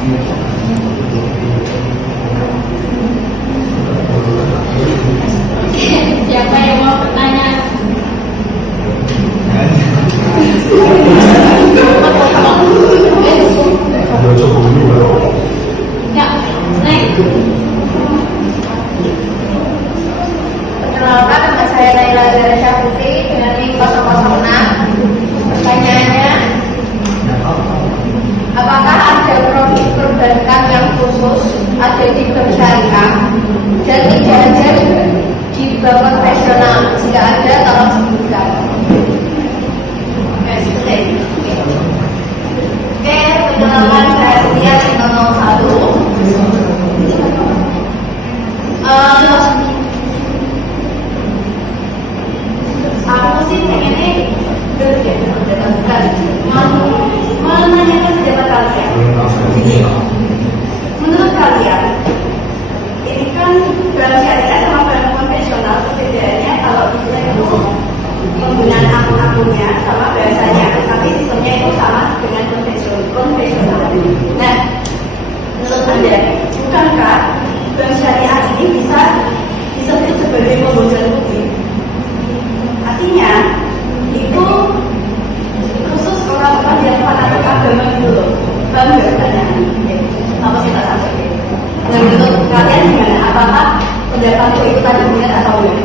Siapa yang mau bertanya? Ya, naik. Perkenalkan, nama saya Naila Zaresha Putri dengan NIM 006. Pertanyaannya, apakah ada produk perbankan yang khusus ada di bank syariah dan tidak ada di bank konvensional? Jika ada, tolong sebutkan. Oke, perkenalkan saya Setia di 001. Aku sih pengennya menanyakan pendapat kalian. Menurut kalian, ini kan bank syariah sama bank konvensional, perbedaannya kalau kita itu penggunaan akun-akunnya sama biasanya, tapi sistemnya itu sama dengan konvensional. Nah, menurut Anda, bukankah bank syariah ini bisa disebut sebagai pembocoran publik? Artinya itu khusus orang-orang yang fanatik agama itu loh. Paham nggak pertanyaan? Apa sih tak sampai? Nah, menurut kalian gimana? Apakah pendapatku itu tadi benar atau enggak?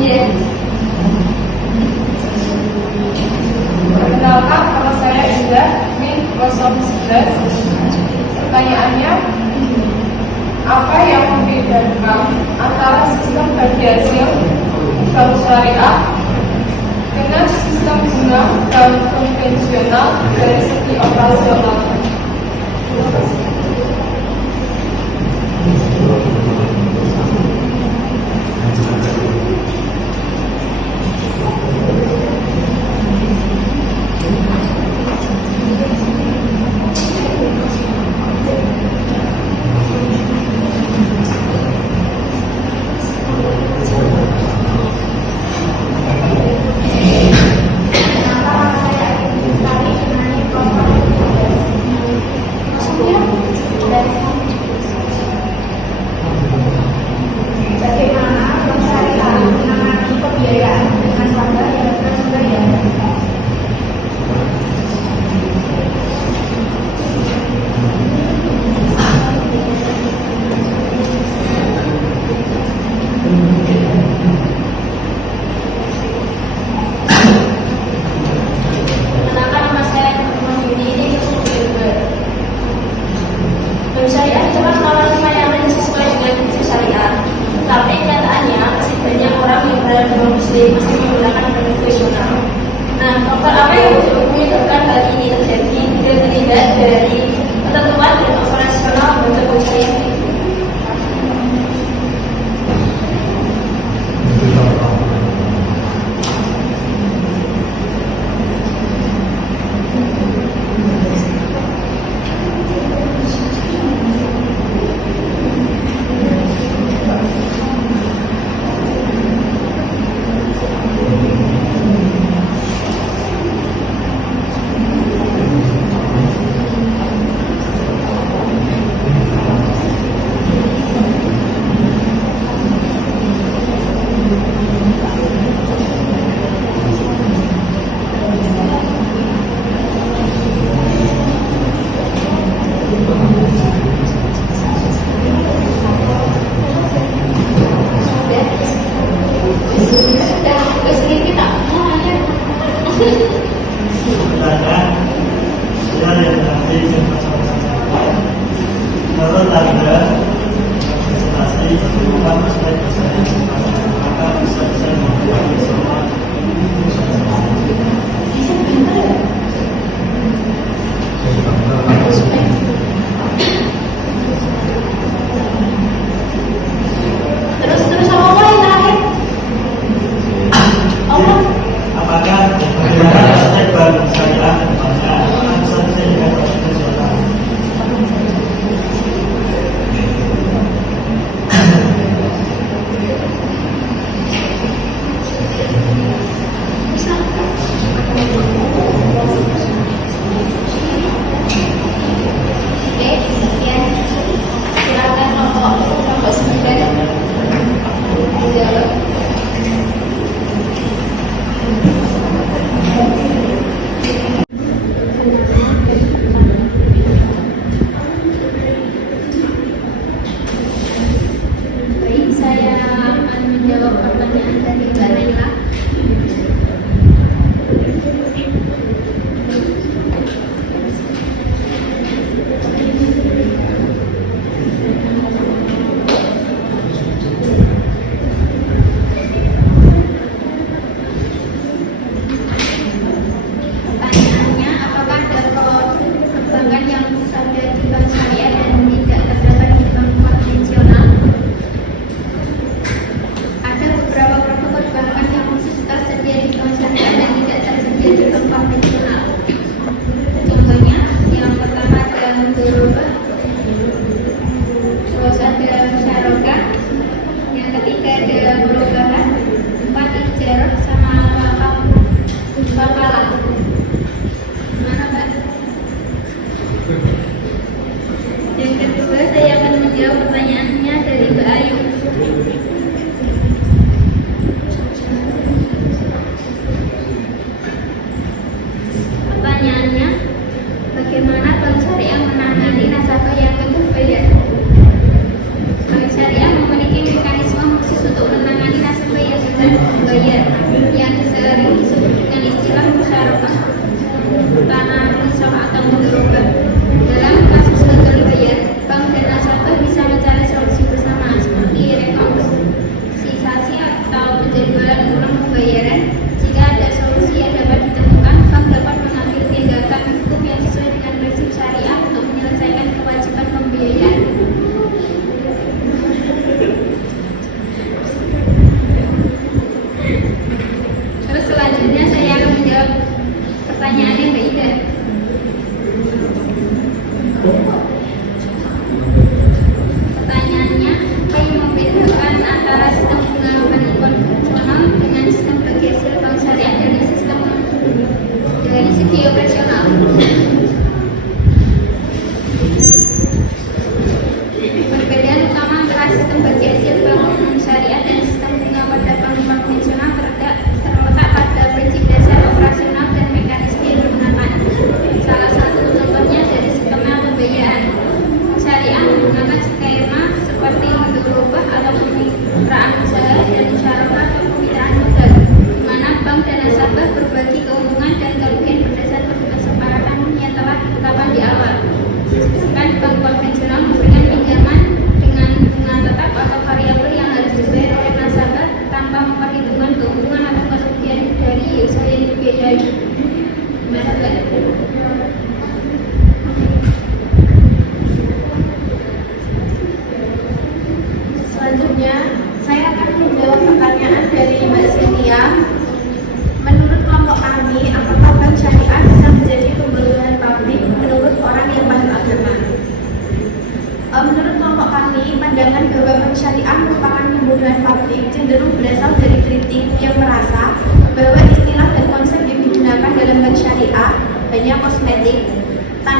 Iya. Perkenalkan, nama saya Indah Min 011. Pertanyaannya, apa yang membedakan antara sistem bagi hasil bank syariah dengan sistem bunga bank konvensional dari segi operasional?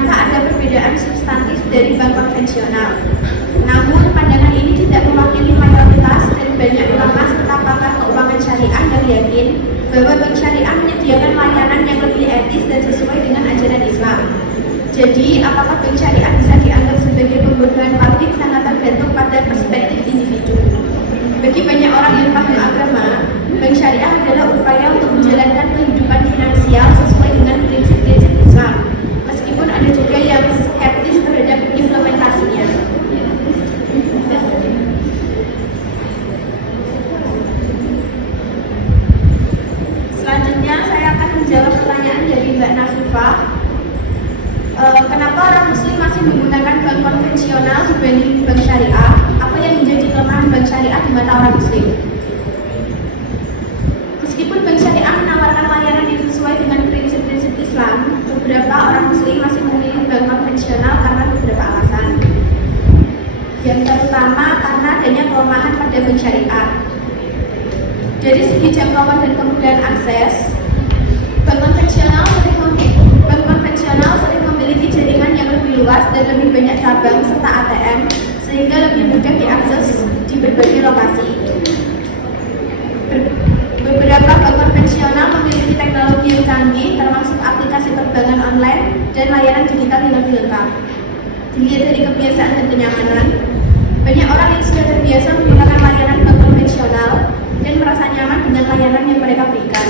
tanpa ada perbedaan substantif dari bank konvensional. Namun, pandangan ini tidak mewakili mayoritas dan banyak ulama serta pakar keuangan syariah yang yakin bahwa bank syariah menyediakan layanan yang lebih etis dan sesuai dengan ajaran Islam. Jadi, apakah bank syariah bisa dianggap sebagai pembodohan publik sangat tergantung pada perspektif individu. Bagi banyak orang yang paham agama, bank syariah adalah upaya untuk menjalankan kehidupan finansial sesuai dengan prinsip-prinsip Islam, meskipun ada juga yang skeptis terhadap implementasinya. Selanjutnya saya akan menjawab pertanyaan dari Mbak Nasufa. Kenapa orang muslim masih menggunakan bank konvensional dibanding bank syariah? Apa yang menjadi kelemahan bank syariah di mata orang muslim? Meskipun bank syariah menawarkan layanan yang sesuai dengan prinsip-prinsip Islam, beberapa orang muslim masih memilih bank konvensional karena beberapa alasan. Yang terutama karena adanya kelemahan pada bank syariah. Dari segi jangkauan dan kemudahan akses, bank konvensional sering memiliki jaringan yang lebih luas dan lebih banyak cabang serta ATM, sehingga lebih mudah diakses di berbagai lokasi. Beberapa bank konvensional memiliki teknologi yang canggih, termasuk aplikasi perbankan online dan layanan digital yang lebih lengkap. Dilihat dari kebiasaan dan kenyamanan, banyak orang yang sudah terbiasa menggunakan layanan bank konvensional dan merasa nyaman dengan layanan yang mereka berikan.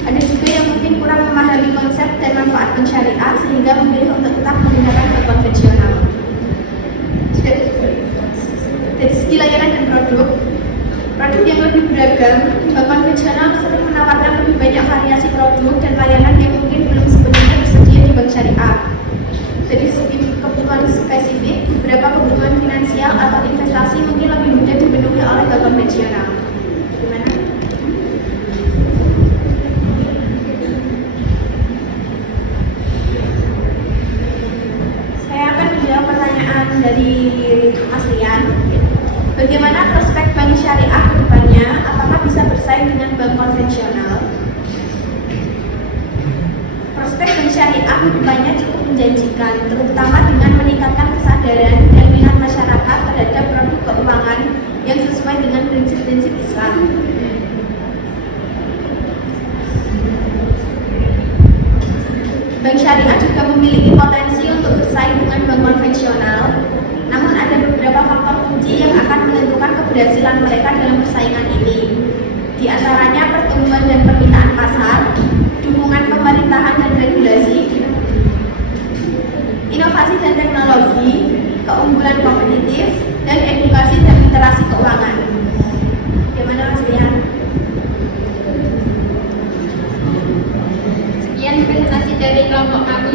Ada juga yang mungkin kurang memahami konsep dan manfaat bank syariah sehingga memilih untuk tetap menggunakan bank konvensional. Dari segi layanan dan produk yang lebih beragam, bank konvensional sering menawarkan lebih banyak variasi produk dan layanan yang mungkin belum sepenuhnya tersedia di bank syariah. Dari segi kebutuhan spesifik, beberapa kebutuhan finansial atau investasi mungkin lebih mudah dipenuhi oleh bank konvensional. Gimana? Saya akan menjawab pertanyaan dari Mas Rian. Bagaimana prospek bank syariah ke depannya? Apakah bisa bersaing dengan bank konvensional? Prospek bank syariah ke depannya cukup menjanjikan, terutama dengan meningkatkan kesadaran dan minat masyarakat terhadap produk keuangan yang sesuai dengan prinsip-prinsip Islam. Bank syariah juga memiliki potensi untuk bersaing dengan bank konvensional. Namun ada beberapa faktor kunci yang akan menentukan keberhasilan mereka dalam persaingan ini. Di antaranya pertumbuhan dan permintaan pasar, dukungan pemerintahan dan regulasi, inovasi dan teknologi, keunggulan kompetitif, dan edukasi dan literasi keuangan. Bagaimana Mas Rian? Sekian presentasi dari kelompok kami.